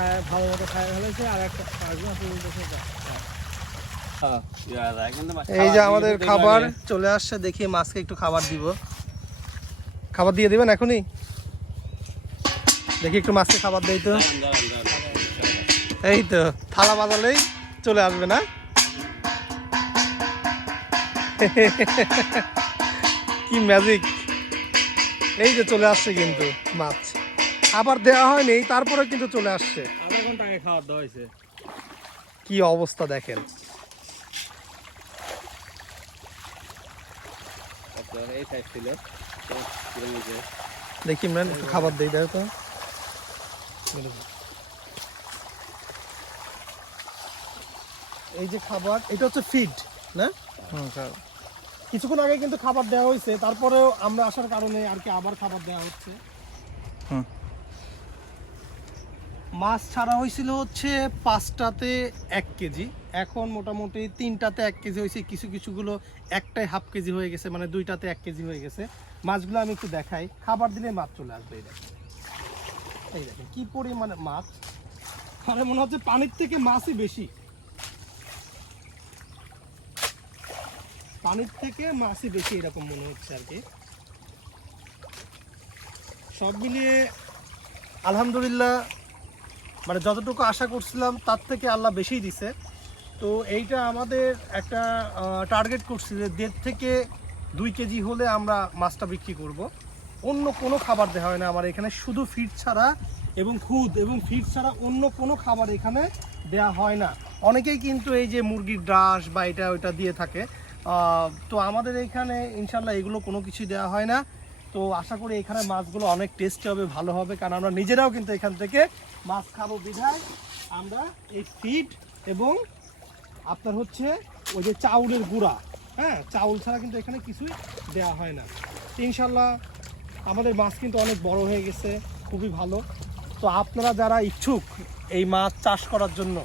খায় ভালো মতো খায় ফেলেছে আর একটা। হ্যাঁ, এই যে আমাদের খাবার চলে আসছে দেখি মাছকে একটু খাবার দিব। খাবার দিয়ে দিবেন এখনই? দেখি একটু মাছকে খাবার দেই তো। এই তো থালা বাজালেই চলে আসবে না? কি ম্যাজিক এই যে চলে আসছে কিন্তু মাছ। আবার দেওয়া হয়নি তারপরে কিন্তু চলে আসছে। আধা ঘণ্টা আগে খাবার দেওয়া হয়েছে। কি অবস্থা দেখেন? দেখি ইমরান একটু খাবার দেই দাও তো। এই যে খাবার এটা হচ্ছে ফিড না? কিছুক্ষণ আগে কিন্তু খাবার দেওয়া হয়েছে তারপরেও আমরা আসার কারণে আর কি আবার খাবার দেওয়া হচ্ছে। হুম। মাছ ছাড়া হয়েছিল হচ্ছে পাঁচটাতে এক কেজি। এখন মোটামুটি তিনটাতে এক কেজি হয়েছে। কিছু কিছুগুলো একটাই হাফ কেজি হয়ে গেছে মানে দুইটাতে এক কেজি হয়ে গেছে। মাছগুলো আমি একটু দেখাই। খাবার দিলে মাছ চলে আসবে, এই দেখেন। এই দেখেন, কি পরিমাণে মাছ। আরে, মনে হচ্ছে পানির থেকে মাছই বেশি। পানির থেকে মাছই বেশি এরকম মনে হচ্ছে আর কি। সব মিলিয়ে আলহামদুলিল্লাহ মানে যতটুকু আশা করছিলাম, তার থেকে আল্লাহ বেশিই দিছে। তো এইটা আমাদের একটা টার্গেট করছি যে দেড় থেকে দুই কেজি হলে আমরা মাছটা বিক্রি করব। অন্য কোনো খাবার দেওয়া হয় না আমার এখানে, শুধু ফিড ছাড়া এবং খুদ এবং ফিড ছাড়া অন্য কোনো খাবার এখানে দেয়া হয় না। অনেকেই কিন্তু এই যে মুরগির ডাস বা এটা ওইটা দিয়ে থাকে। তো আমাদের এখানে ইনশাল্লাহ এগুলো কোনো কিছু দেওয়া হয় না। তো আশা করি এখানে মাছগুলো অনেক টেস্টি হবে, ভালো হবে, কারণ আমরা নিজেরাও কিন্তু এখান থেকে মাছ খাব বিধায়। আমরা এই ফিড এবং আপনার হচ্ছে ওই যে চাউলের গুঁড়া হ্যাঁ? চাউল ছাড়া কিন্তু এখানে কিছুই দেওয়া হয় না। ইনশাল্লাহ আমাদের মাছ কিন্তু অনেক বড় হয়ে গেছে, খুবই ভালো। তো আপনারা যারা ইচ্ছুক এই মাছ চাষ করার জন্য,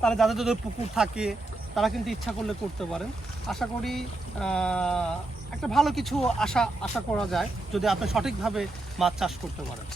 তারা যাদের যাদের পুকুর থাকে তারা কিন্তু ইচ্ছা করলে করতে পারেন। আশা করি একটা ভালো কিছু আশা আশা করা যায় যদি আপনি সঠিকভাবে মাছ চাষ করতে পারেন।